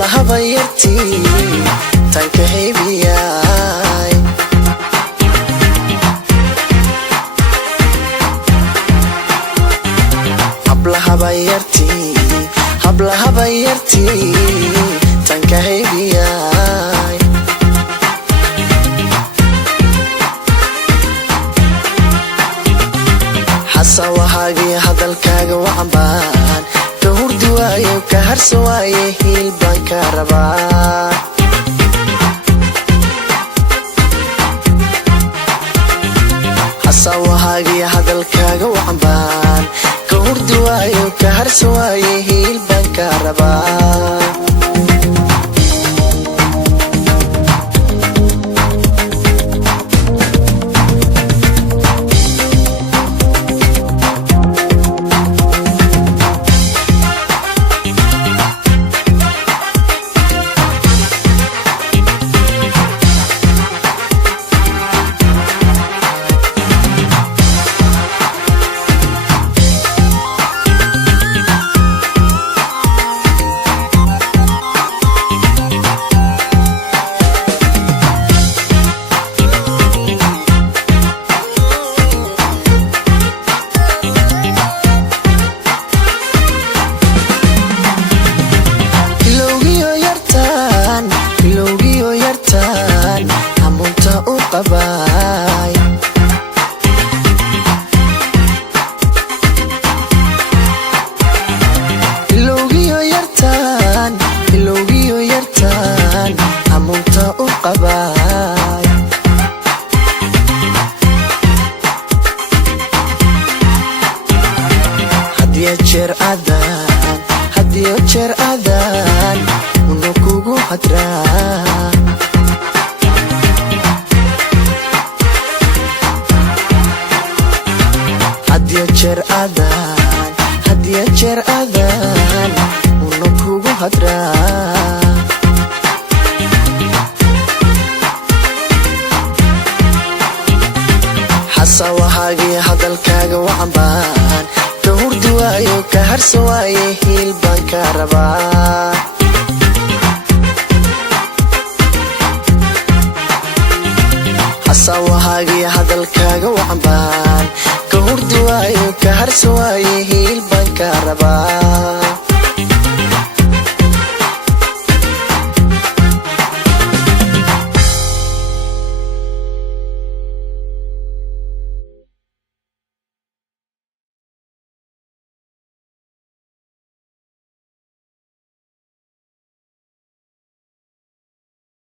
hablaha bayartii tanka heybiyay hablaha bayartii tanka heybiyay xasawahaagii hadalkaaga wacanbaan ka hurdi waayo ka harsa waaye hiil baan ka rabaa xasawahaagii hadalkaaga wacanbaan ka hurdi waayo ka harsa waaye hiil baan ka rabaa hadiyo jeer adan unu kugu hadraa hadiyo jeer adan unu kugu hadraa xasawahaagii hadalkaaga wacanbaan ka hurdi waayo ka harsa waaye hiil baan ka rabaa xasawahaagii hadalkaaga wacanbaan ka hurdi waayo ka harsa waaye